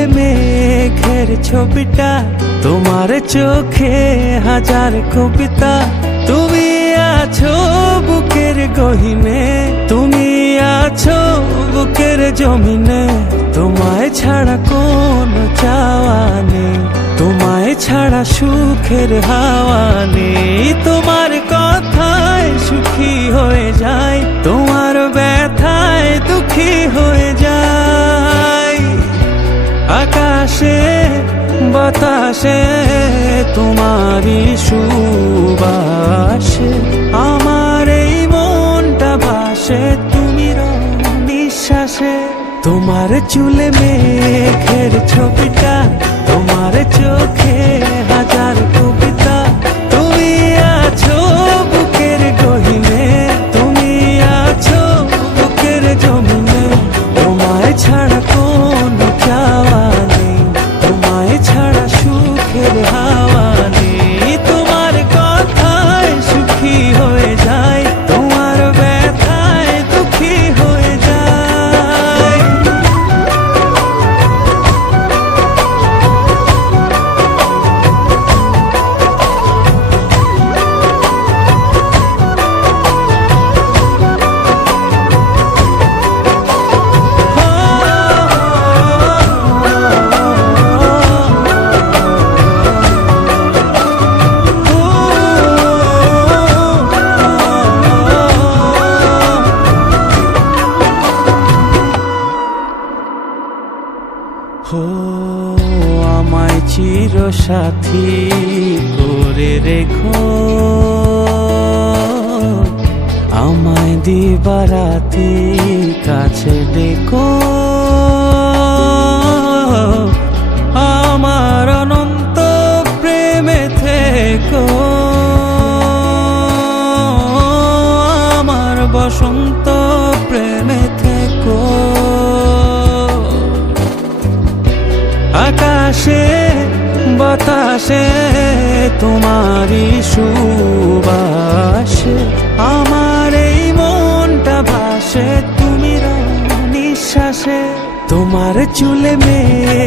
চুলে মেঘের ছবিটা, তোমার চোখে হাজার কবিতা। তুমি আছো বুকের গহিনে, তুমি আছো বুকের জমিনে। তোমায় ছাড়া কোনো চাওয়া নেই, তোমায় ছাড়া সুখের হাওয়া নেই। তোমার কথায় সুখী হয়ে যায়, তোমার ব্যথায় দুঃখী হয়ে যায়। আকাশে বাতাসে তোমারই সুবাসে আমার এই মনটা ভাসে, তুমি নিঃশ্বাসে। তোমার চুলে মেঘের ছবিটা, তোমার চোখে হাজার কবিতা। তুমি আছো বুকের গহিনে, তুমি আছো বুকের জমিনে। তোমায় ছাড়া কোনো চাওয়া নেই, তোমায় ছাড়া সুখের হাওয়া নেই। তোমার কথায় সুখী হয়ে যায়, তোমার ব্যথায় দুঃখী হয়ে যায়। আমায় চির সাথী করে রেখো, আমায় দিবারাতি কাছে ডেকো। আমার অনন্ত প্রেমে থেকো, আমার বসন্ত প্রেমে থেকো। আকাশে বাতাসে তোমারই সুবাসে আমার এই মনটা ভাসে, তুমি নিঃশ্বাসে। তোমার চুলে মেঘ